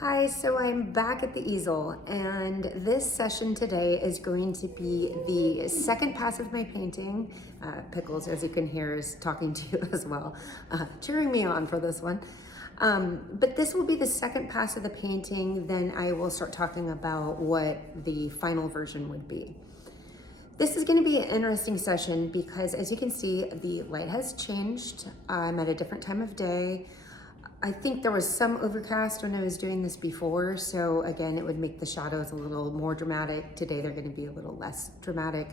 Hi, so I'm back at the easel, and this session today is going to be the second pass of my painting. Pickles, as you can hear, is talking to you as well, cheering me on for this one. But this will be the second pass of the painting, then I will start talking about what the final version would be. This is going to be an interesting session because, as you can see, the light has changed. I'm at a different time of day. I think there was some overcast when I was doing this before, so again, it would make the shadows a little more dramatic. Today, they're going to be a little less dramatic.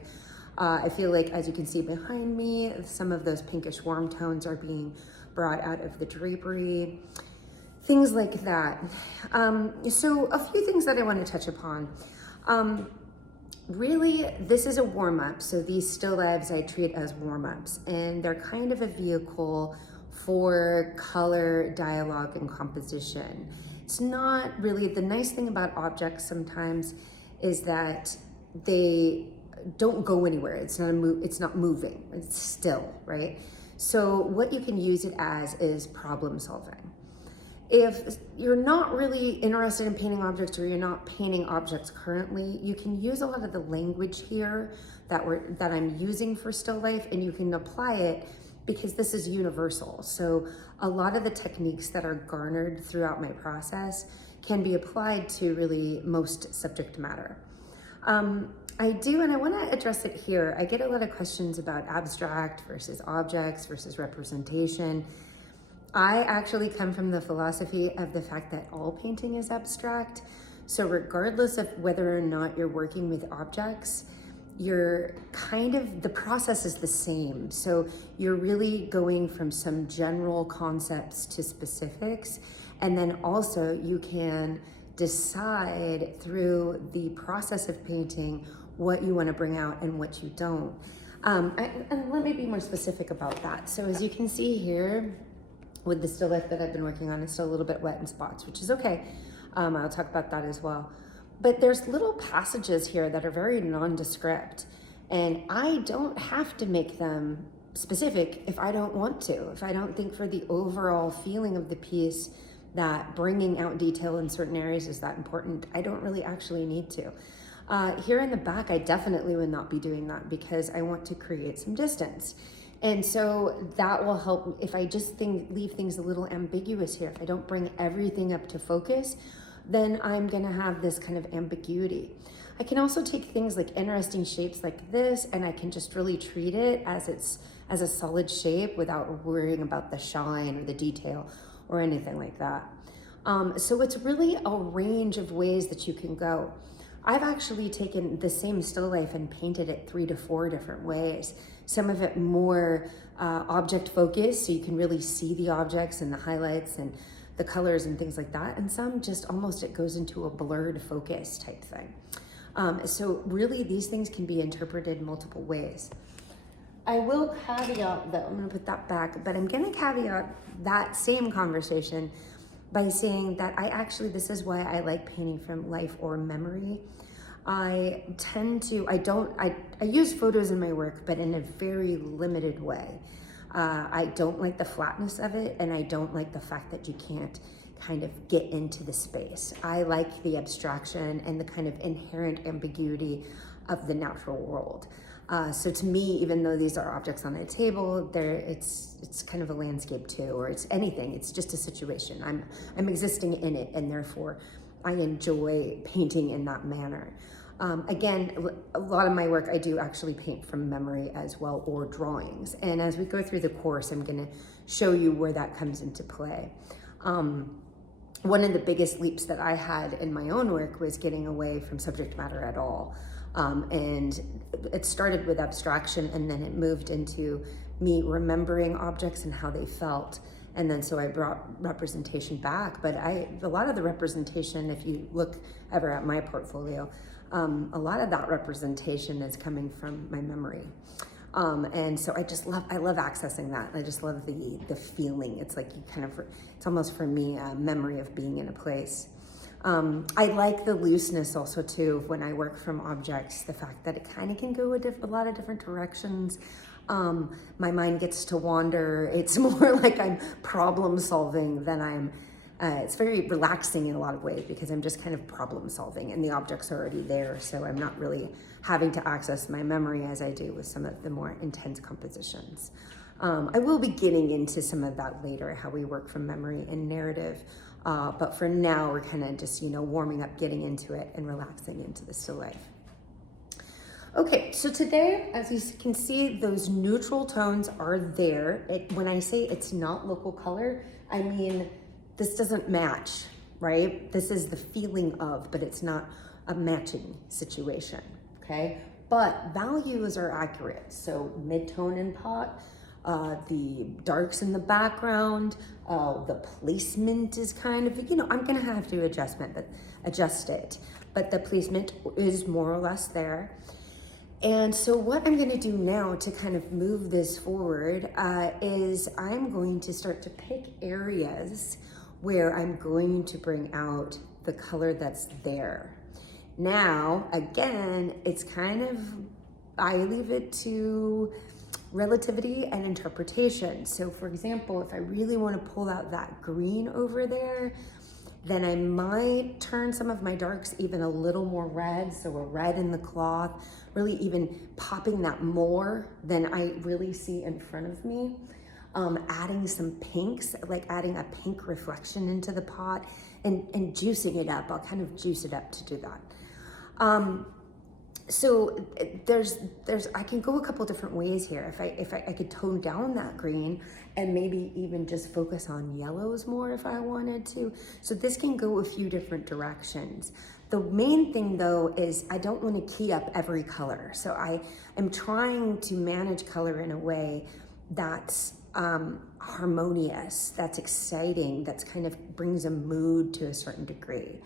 I feel like, as you can see behind me, some of those pinkish warm tones are being brought out of the drapery, things like that. So a few things that I want to touch upon. Really, this is a warm-up, so these still lives I treat as warm-ups, and they're kind of a vehicle for color, dialogue, and composition. It's not really, the nice thing about objects sometimes is that they don't go anywhere. It's not moving, it's still, right? So what you can use it as is problem solving. If you're not really interested in painting objects or you're not painting objects currently, you can use a lot of the language here that I'm using for still life, and you can apply it because this is universal. So a lot of the techniques that are garnered throughout my process can be applied to really most subject matter. I do, and I want to address it here. I get a lot of questions about abstract versus objects versus representation. I actually come from the philosophy of the fact that all painting is abstract. So regardless of whether or not you're working with objects, the process is the same. So you're really going from some general concepts to specifics. And then also you can decide through the process of painting what you want to bring out and what you don't. And let me be more specific about that. So as you can see here, with the still life that I've been working on, it's still a little bit wet in spots, which is okay. I'll talk about that as well. But there's little passages here that are very nondescript, and I don't have to make them specific if I don't want to. If I don't think for the overall feeling of the piece that bringing out detail in certain areas is that important, I don't really actually need to. Here in the back, I definitely would not be doing that because I want to create some distance. And so that will help if I just leave things a little ambiguous here. If I don't bring everything up to focus, then I'm gonna have this kind of ambiguity. I can also take things like interesting shapes like this, and I can just really treat it as a solid shape without worrying about the shine or the detail or anything like that. So it's really a range of ways that you can go. I've actually taken the same still life and painted it 3 to 4 different ways. Some of it more object focused, so you can really see the objects and the highlights and the colors and things like that. And some just almost it goes into a blurred focus type thing. So really these things can be interpreted multiple ways. I will caveat though, I'm gonna put that back, but I'm gonna caveat that same conversation by saying that this is why I like painting from life or memory. I use photos in my work, but in a very limited way. I don't like the flatness of it, and I don't like the fact that you can't kind of get into the space. I like the abstraction and the kind of inherent ambiguity of the natural world. So to me, even though these are objects on a table, it's kind of a landscape too, or it's anything. It's just a situation. I'm existing in it, and therefore I enjoy painting in that manner. Again, a lot of my work I do actually paint from memory as well, or drawings. And as we go through the course, I'm going to show you where that comes into play. One of the biggest leaps that I had in my own work was getting away from subject matter at all. And it started with abstraction, and then it moved into me remembering objects and how they felt. And then so I brought representation back, but a lot of the representation, if you look ever at my portfolio, a lot of that representation is coming from my memory. And so I love accessing that. I just love the feeling. It's like it's almost for me a memory of being in a place. I like the looseness also too when I work from objects, the fact that it kind of can go a lot of different directions. My mind gets to wander. It's more like I'm problem solving than I'm It's very relaxing in a lot of ways because I'm just kind of problem solving and the objects are already there. So I'm not really having to access my memory as I do with some of the more intense compositions. I will be getting into some of that later, how we work from memory and narrative. But for now, we're kind of just, warming up, getting into it and relaxing into the still life. Okay, so today, as you can see, those neutral tones are there. When I say it's not local color, I mean, this doesn't match, right? This is the feeling of, but it's not a matching situation, okay? But values are accurate. So mid-tone in pot, the darks in the background, the placement is kind of, I'm gonna have to adjust it, but the placement is more or less there. And so what I'm gonna do now to kind of move this forward is I'm going to start to pick areas where I'm going to bring out the color that's there. Now, again, it's kind of, I leave it to relativity and interpretation. So for example, if I really wanna pull out that green over there, then I might turn some of my darks even a little more red, so a red in the cloth, really even popping that more than I really see in front of me. Adding some pinks, like adding a pink reflection into the pot and juicing it up. I'll kind of juice it up to do that. So I can go a couple different ways here. If I could tone down that green and maybe even just focus on yellows more if I wanted to. So this can go a few different directions. The main thing though is I don't want to key up every color. So I am trying to manage color in a way that's harmonious, that's exciting, that's kind of brings a mood to a certain degree.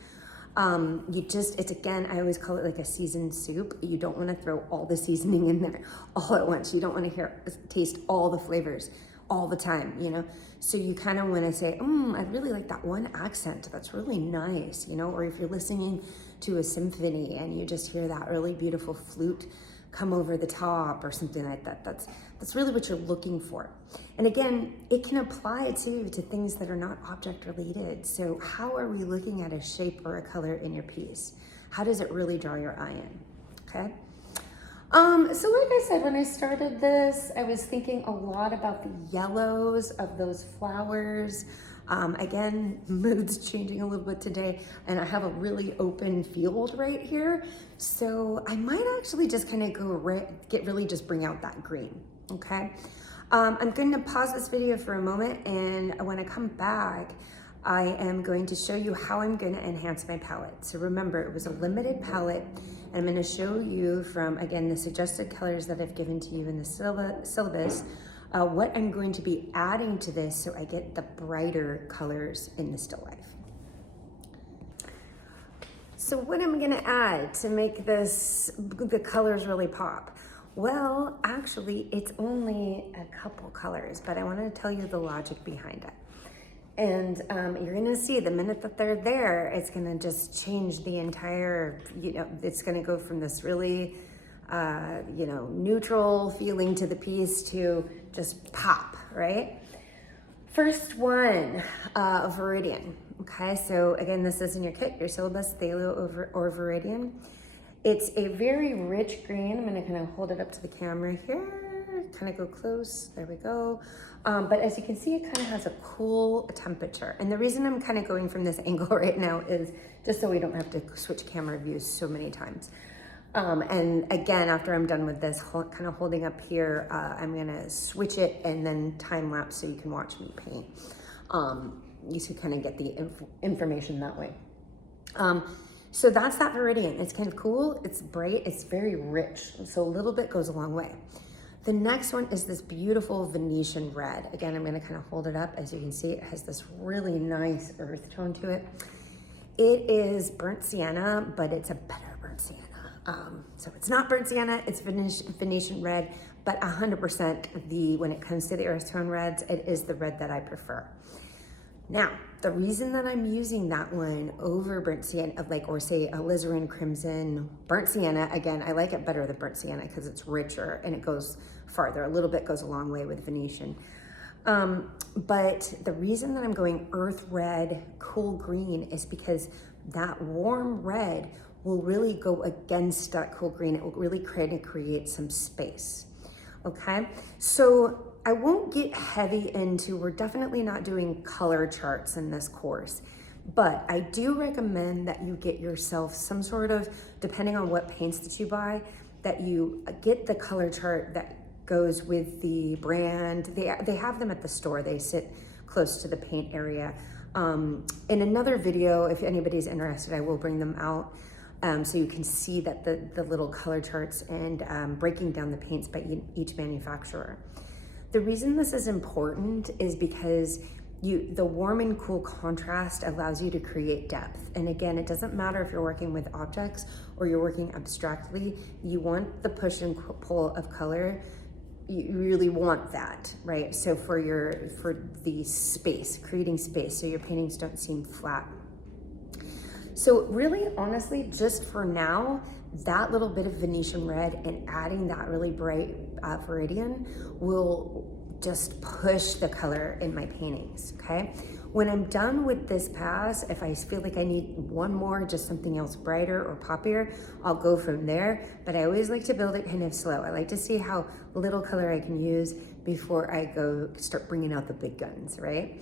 It's again, I always call it like a seasoned soup. You don't want to throw all the seasoning in there all at once. You don't want to taste all the flavors all the time, So you kind of want to say, I really like that one accent. That's really nice, Or if you're listening to a symphony and you just hear that really beautiful flute come over the top or something like that. That's really what you're looking for. And again, it can apply too to things that are not object related. So how are we looking at a shape or a color in your piece? How does it really draw your eye in? Okay. So like I said, when I started this, I was thinking a lot about the yellows of those flowers. Again, mood's changing a little bit today, and I have a really open field right here. So I might actually just kind of just bring out that green, okay? I'm going to pause this video for a moment, and when I come back, I am going to show you how I'm going to enhance my palette. So remember, it was a limited palette, and I'm going to show you from, again, the suggested colors that I've given to you in the syllabus, what I'm going to be adding to this so I get the brighter colors in the still life. So what am I going to add to make the colors really pop? Well, actually, it's only a couple colors, but I want to tell you the logic behind it. And you're gonna see the minute that they're there, it's gonna just change the entire, it's gonna go from this really, neutral feeling to the piece to just pop, right? First one, Viridian. Okay, so again, this is in your kit, your syllabus, Phthalo or Viridian. It's a very rich green. I'm gonna kind of hold it up to the camera here, kind of go close, there we go. But as you can see, it kind of has a cool temperature. And the reason I'm kind of going from this angle right now is just so we don't have to switch camera views so many times. And again, after I'm done with this, kind of holding up here, I'm gonna switch it and then time lapse so you can watch me paint. You should kind of get the information that way. So that's that Viridian. It's kind of cool, it's bright, it's very rich. So a little bit goes a long way. The next one is this beautiful Venetian red. Again, I'm gonna kind of hold it up. As you can see, it has this really nice earth tone to it. It is burnt sienna, but it's a better burnt sienna. So it's not burnt sienna, it's Venetian red, but 100% when it comes to the earth tone reds, it is the red that I prefer. Now, the reason that I'm using that one over burnt sienna, or say alizarin crimson, burnt sienna, again, I like it better than burnt sienna because it's richer and it goes farther. A little bit goes a long way with Venetian. But the reason that I'm going earth red, cool green is because that warm red will really go against that cool green. It will really create some space. Okay, so I won't get heavy into, we're definitely not doing color charts in this course, but I do recommend that you get yourself some sort of, depending on what paints that you buy, that you get the color chart that goes with the brand. They have them at the store. They sit close to the paint area. In another video, if anybody's interested, I will bring them out. So you can see that the little color charts and breaking down the paints by each manufacturer. The reason this is important is because the warm and cool contrast allows you to create depth. And again, it doesn't matter if you're working with objects or you're working abstractly, you want the push and pull of color. You really want that, right? So for the space, creating space, so your paintings don't seem flat. So really, honestly, just for now, that little bit of Venetian red and adding that really bright Viridian will just push the color in my paintings, okay? When I'm done with this pass, if I feel like I need one more, just something else brighter or poppier, I'll go from there. But I always like to build it kind of slow. I like to see how little color I can use before I start bringing out the big guns, right?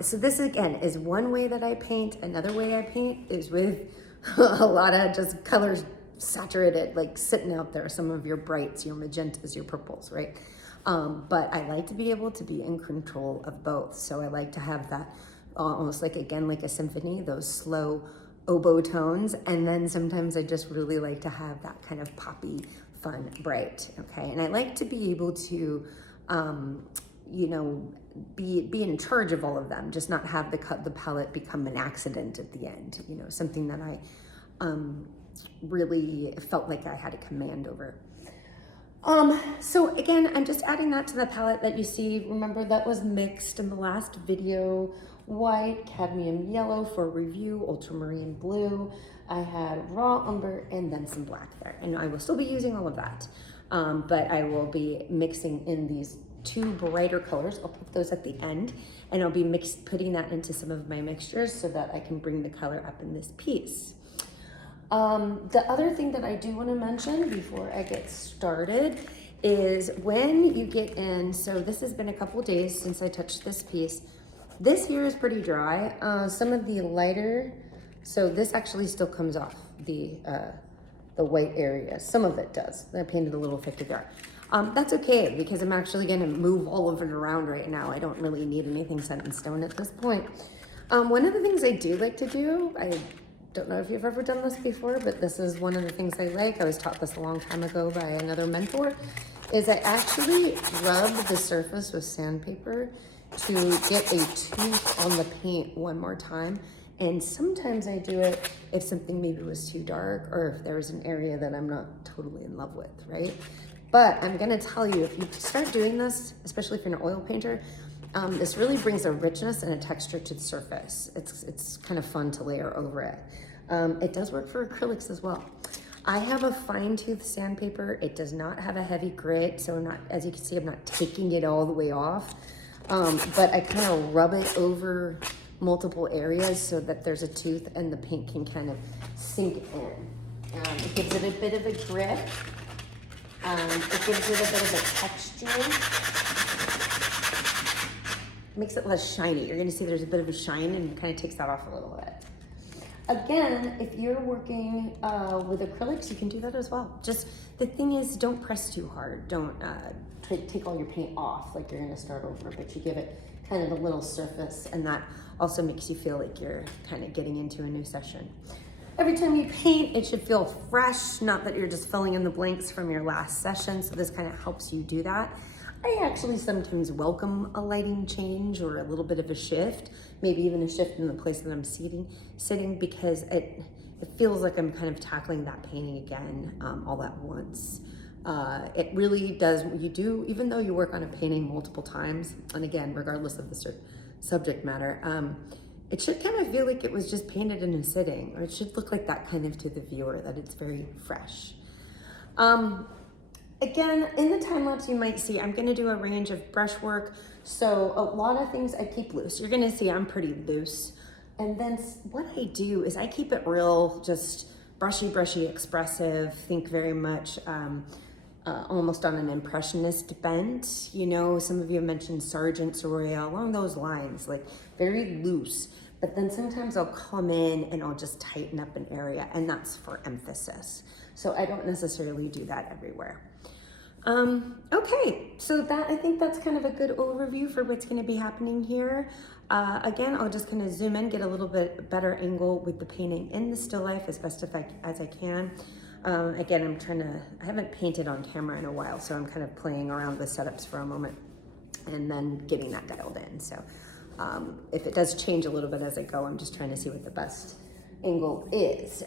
So this again is one way that I paint. Another way I paint is with a lot of just colors saturated, like sitting out there, some of your brights, your magentas, your purples, right? But I like to be able to be in control of both. So I like to have that almost like, again, like a symphony, those slow oboe tones. And then sometimes I just really like to have that kind of poppy, fun, bright, okay? And I like to be able to, you know, be in charge of all of them, just not have the palette become an accident at the end, you know, something that I really felt like I had a command over. So again, I'm just adding that to the palette that you see. Remember, that was mixed in the last video. White, cadmium yellow for review, ultramarine blue. I had raw umber and then some black there. And I will still be using all of that. But I will be mixing in these two brighter colors. I'll put those at the end, and I'll be putting that into some of my mixtures so that I can bring the color up in this piece. The other thing that I do want to mention before I get started is when you get in, so this has been a couple days since I touched this piece. This here is pretty dry. Some of the lighter, so this actually still comes off the white area. Some of it does. I painted a little thicker there. That's okay because I'm actually going to move all of it around right now. I don't really need anything set in stone at this point. One of the things I do like to do, I don't know if you've ever done this before, but this is one of the things I like. I was taught this a long time ago by another mentor, is I actually rub the surface with sandpaper to get a tooth on the paint one more time. And sometimes I do it if something maybe was too dark or if there was an area that I'm not totally in love with, right? But I'm gonna tell you, if you start doing this, especially if you're an oil painter, this really brings a richness and a texture to the surface. It's kind of fun to layer over it. It does work for acrylics as well. I have a fine tooth sandpaper. It does not have a heavy grit, so I'm not, as you can see, I'm not taking it all the way off. But I kind of rub it over multiple areas so that there's a tooth and the paint can kind of sink in. It gives it a bit of a grip. It gives it a bit of a texture. Makes it less shiny. You're gonna see there's a bit of a shine and it kind of takes that off a little bit. Again, if you're working with acrylics, you can do that as well. Just the thing is, don't press too hard. Don't take all your paint off like you're gonna start over, but you give it kind of a little surface, and that also makes you feel like you're kind of getting into a new session. Every time you paint, it should feel fresh, not that you're just filling in the blanks from your last session, so this kind of helps you do that. I actually sometimes welcome a lighting change or a little bit of a shift, maybe even a shift in the place that I'm sitting because it feels like I'm kind of tackling that painting again all at once. It really does, even though you work on a painting multiple times, and again, regardless of the subject matter, it should kind of feel like it was just painted in a sitting, or it should look like that kind of to the viewer, that it's very fresh. Again, in the time lapse you might see, I'm gonna do a range of brushwork, So a lot of things I keep loose. You're gonna see I'm pretty loose. And then what I do is I keep it real, just brushy, expressive, think very much almost on an impressionist bent. You know, some of you have mentioned Sargent Soria, along those lines, like very loose. But then sometimes I'll come in and I'll just tighten up an area, and that's for emphasis. So I don't necessarily do that everywhere. Okay, so that, I think that's kind of a good overview for what's going to be happening here. Again, I'll just kind of zoom in, get a little bit better angle with the painting in the still life as best as I can. Again, I haven't painted on camera in a while, so I'm kind of playing around with setups for a moment and then getting that dialed in. So if it does change a little bit as I go, I'm just trying to see what the best angle is.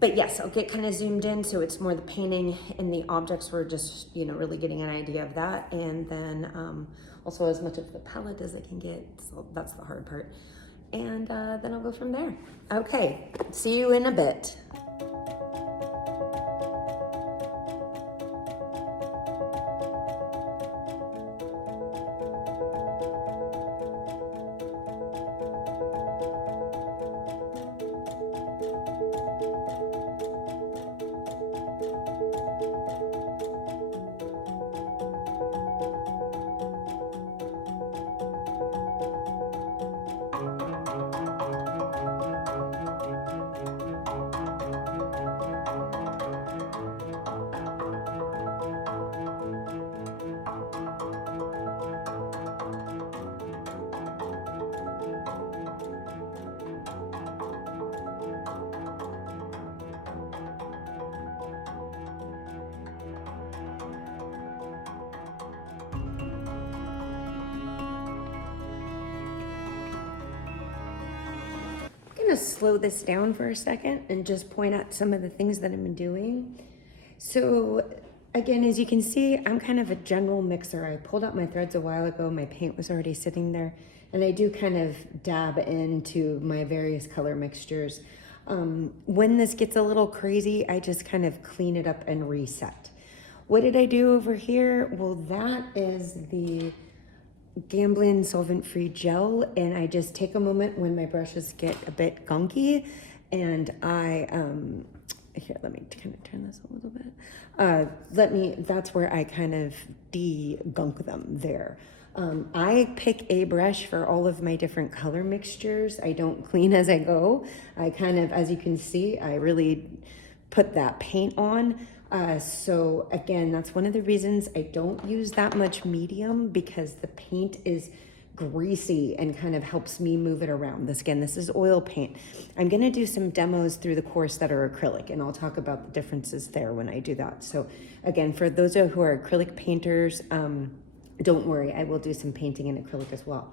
But yes, I'll get kind of zoomed in, so it's more the painting and the objects. We're just, you know, really getting an idea of that. And then also as much of the palette as I can get, so that's the hard part. And then I'll go from there. Okay, see you in a bit. To slow this down for a second and just point out some of the things that I've been doing. So again, as you can see, I'm kind of a general mixer. I pulled out my threads a while ago. My paint was already sitting there, and I do kind of dab into my various color mixtures. When this gets a little crazy, I just kind of clean it up and reset. What did I do over here? Well, that is the Gamblin solvent-free gel, and I just take a moment when my brushes get a bit gunky, and I here, let me kind of turn this a little bit. That's where I kind of de-gunk them there. I pick a brush for all of my different color mixtures. I don't clean as I go. I kind of, as you can see, I really put that paint on. So again, that's one of the reasons I don't use that much medium, because the paint is greasy and kind of helps me move it around. This is oil paint. I'm going to do some demos through the course that are acrylic, and I'll talk about the differences there when I do that. So again, for those who are acrylic painters, don't worry, I will do some painting in acrylic as well.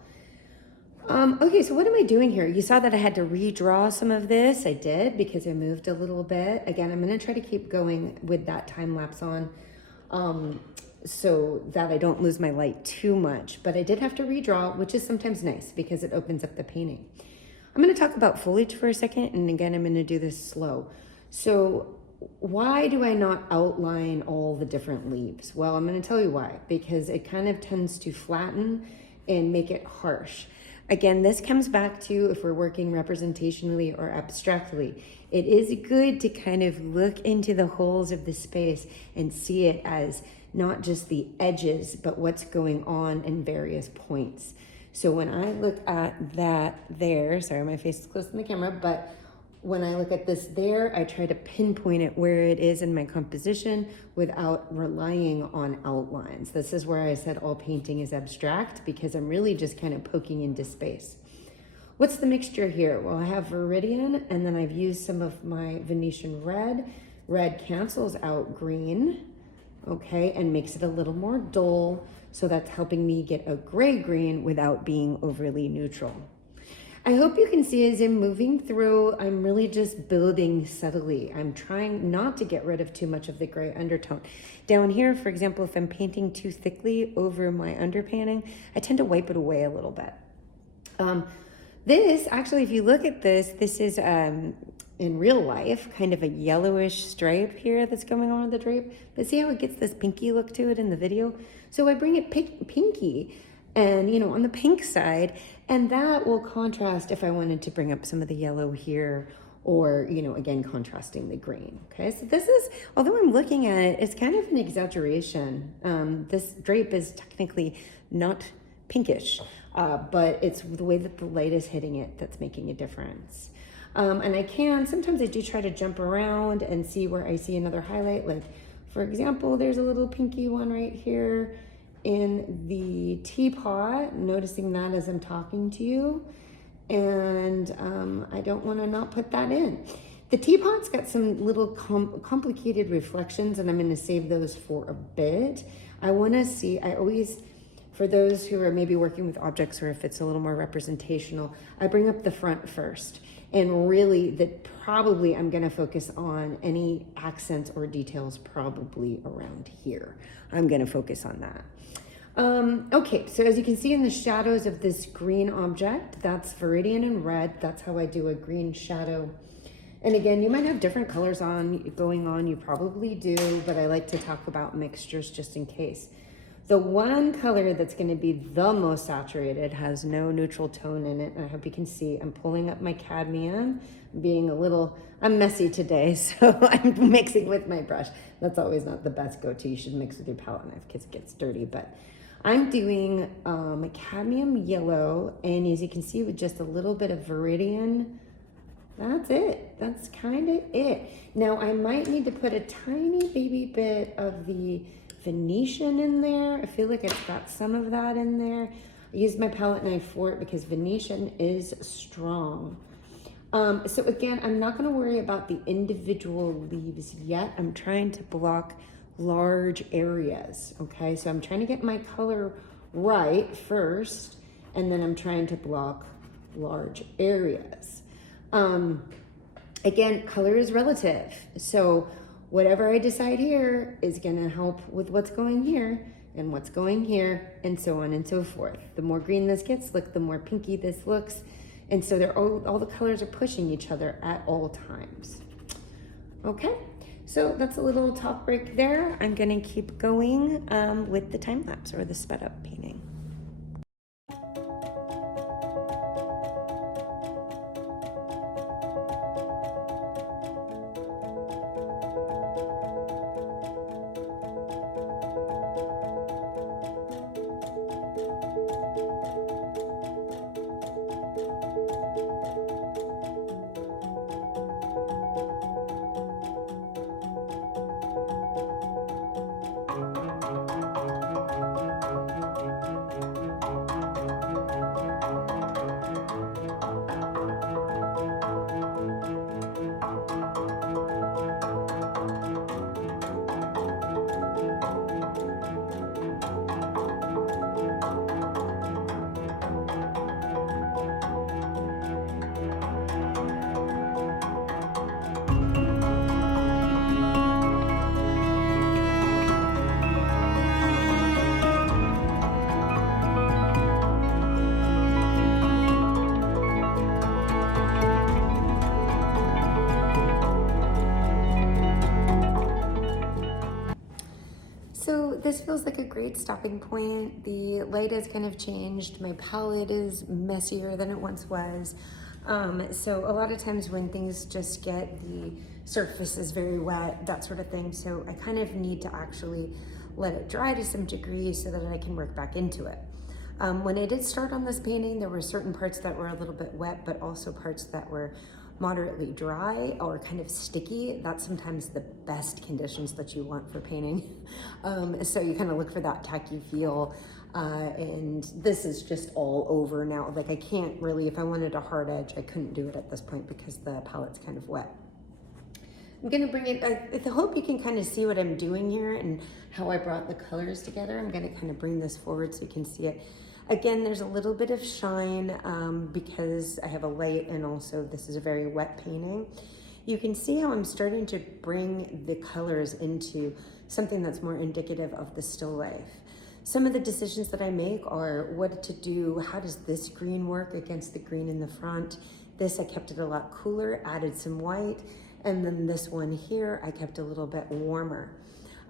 Okay, so what am I doing here? You saw that I had to redraw some of this. I did, because I moved a little bit. Again, I'm going to try to keep going with that time lapse on so that I don't lose my light too much. But I did have to redraw, which is sometimes nice because it opens up the painting. I'm going to talk about foliage for a second, and again, I'm going to do this slow. So why do I not outline all the different leaves? Well, I'm going to tell you why. Because it kind of tends to flatten and make it harsh. Again, this comes back to if we're working representationally or abstractly. It is good to kind of look into the holes of the space and see it as not just the edges, but what's going on in various points. So when I look at that there, sorry, my face is close to the camera, but when I look at this there, I try to pinpoint it where it is in my composition without relying on outlines. This is where I said all painting is abstract, because I'm really just kind of poking into space. What's the mixture here? Well, I have Viridian, and then I've used some of my Venetian red. Red cancels out green, okay, and makes it a little more dull. So that's helping me get a gray green without being overly neutral. I hope you can see as I'm moving through, I'm really just building subtly. I'm trying not to get rid of too much of the gray undertone. Down here, for example, if I'm painting too thickly over my underpainting, I tend to wipe it away a little bit. This, actually, if you look at this, this is in real life, kind of a yellowish stripe here that's going on with the drape. But see how it gets this pinky look to it in the video? So I bring it pinky. and, you know, on the pink side, and that will contrast if I wanted to bring up some of the yellow here, or, you know, again, contrasting the green. Okay, so this is, although I'm looking at it, it's kind of an exaggeration. This drape is technically not pinkish, but it's the way that the light is hitting it that's making a difference. And sometimes I do try to jump around and see where I see another highlight. Like, for example, there's a little pinky one right here in the teapot, noticing that as I'm talking to you. And I don't want to not put that in. The teapot's got some little complicated reflections, and I'm going to save those for a bit. I want to see, I always, for those who are maybe working with objects, or if it's a little more representational, I bring up the front first. And really, that probably I'm going to focus on any accents or details probably around here. I'm going to focus on that. Okay, so as you can see in the shadows of this green object, that's Viridian and red. That's how I do a green shadow. And again, you might have different colors going on. You probably do, but I like to talk about mixtures just in case. The one color that's going to be the most saturated has no neutral tone in it. And I hope you can see I'm pulling up my cadmium, I'm messy today, so I'm mixing with my brush. That's always not the best go-to. You should mix with your palette knife because it gets dirty. But I'm doing cadmium yellow, and as you can see, with just a little bit of Viridian, that's it. That's kind of it. Now I might need to put a tiny baby bit of the Venetian in there. I feel like it's got some of that in there. I used my palette knife for it because Venetian is strong. So again, I'm not going to worry about the individual leaves yet. I'm trying to block large areas. Okay, so I'm trying to get my color right first, and then I'm trying to block large areas. Again, color is relative. So whatever I decide here is going to help with what's going here and what's going here, and so on and so forth. The more green this gets, look, the more pinky this looks. And so they're all the colors are pushing each other at all times. Okay, so that's a little talk break there. I'm going to keep going with the time lapse or the sped up painting. So this feels like a great stopping point. The light has kind of changed. My palette is messier than it once was. So a lot of times when things just get, the surface is very wet, that sort of thing. So I kind of need to actually let it dry to some degree so that I can work back into it. When I did start on this painting, there were certain parts that were a little bit wet, but also parts that were moderately dry or kind of sticky. That's sometimes the best conditions that you want for painting. So you kind of look for that tacky feel. And this is just all over now. Like I can't really, if I wanted a hard edge, I couldn't do it at this point because the palette's kind of wet. I'm gonna bring it, I hope you can kind of see what I'm doing here and how I brought the colors together. I'm gonna kind of bring this forward so you can see it. Again, there's a little bit of shine because I have a light, and also this is a very wet painting. You can see how I'm starting to bring the colors into something that's more indicative of the still life. Some of the decisions that I make are what to do. How does this green work against the green in the front? This, I kept it a lot cooler, added some white. And then this one here, I kept a little bit warmer.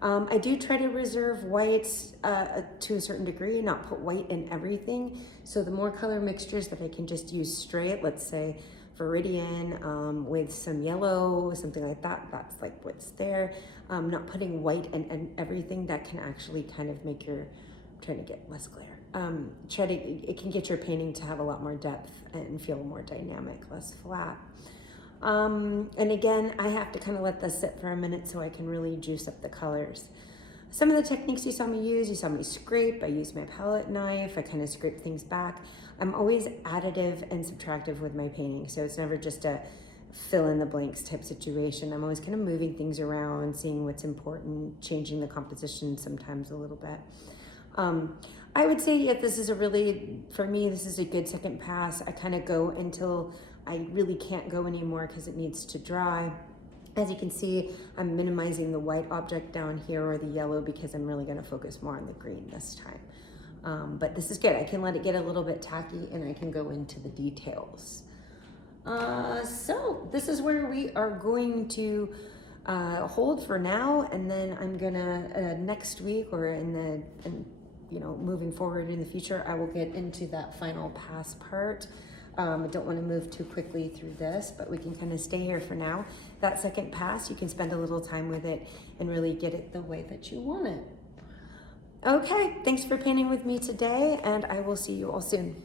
I do try to reserve whites to a certain degree, not put white in everything. So the more color mixtures that I can just use straight, let's say Viridian with some yellow, something like that, that's like what's there. Not putting white in everything, that can actually kind of make your, I'm trying to get less glare. It can get your painting to have a lot more depth and feel more dynamic, less flat. And again, I have to kind of let this sit for a minute so I can really juice up the colors. Some of the techniques you saw me scrape. I use my palette knife. I kind of scrape things back. I'm always additive and subtractive with my painting, so it's never just a fill in the blanks type situation. I'm always kind of moving things around, seeing what's important, changing the composition sometimes a little bit. I would say if this is for me, this is a good second pass. I kind of go until I really can't go anymore because it needs to dry. As you can see, I'm minimizing the white object down here or the yellow because I'm really going to focus more on the green this time. But this is good. I can let it get a little bit tacky and I can go into the details. So this is where we are going to hold for now, and then I'm gonna next week or moving forward in the future, I will get into that final pass part. I don't want to move too quickly through this, but we can kind of stay here for now. That second pass, you can spend a little time with it and really get it the way that you want it. Okay, thanks for painting with me today, and I will see you all soon.